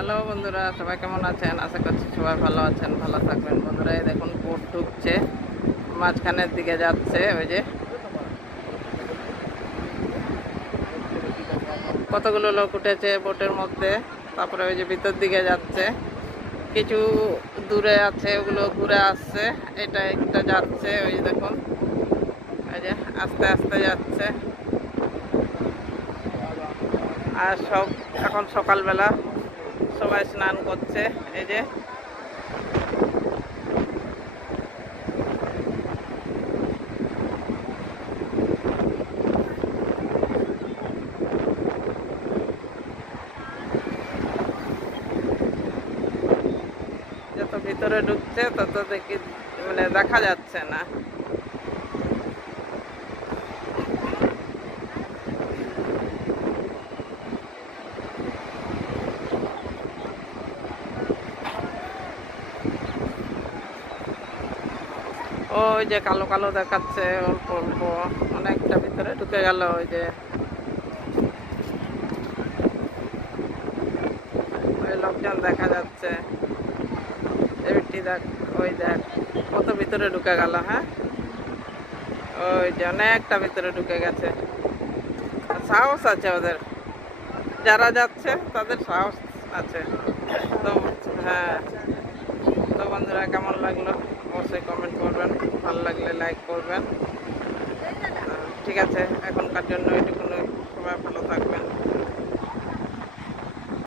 Hello বন্ধুরা, সবাই কেমন আছেন? আশা করছি সবাই ভালো আছেন, ভালো থাকবেন। বন্ধুরা, এই দেখুন বোট ঢুকছে, মাঝখানের দিকে যাচ্ছে। ওই যে কতগুলো লোক উঠেছে বোটের মধ্যে। তারপরে ওই যে ভিতর দিকে যাচ্ছে, কিছু দূরে আছে, ওগুলো ঘুরে আসছে। এটা একটা যাচ্ছে, ওই যে দেখুন, ওই যে আস্তে আস্তে যাচ্ছে। আর সব এখন সকালবেলা, সবাই স্নান করছে। এই যে যত ভিতরে ঢুকছে তত দেখি মানে দেখা যাচ্ছে না। ওই যে কালো কালো দেখাচ্ছে, অল্প অল্প অনেকটা ভিতরে ঢুকে গেল। ওই যে ওই লোকজন দেখা যাচ্ছে। এটি দেখ, ওই দেখ কত ভিতরে ঢুকে গেল। হ্যাঁ, ওই যে অনেকটা ভিতরে ঢুকে গেছে। সাহস আছে ওদের, যারা যাচ্ছে তাদের সাহস আছে। তো হ্যাঁ, তো বন্ধুরা, কেমন লাগলো অবশ্যই কমেন্ট করবেন, ভালো লাগলে লাইক করবেন। ঠিক আছে, এখনকার জন্য এটুকুনি। সবাই ভালো থাকবেন।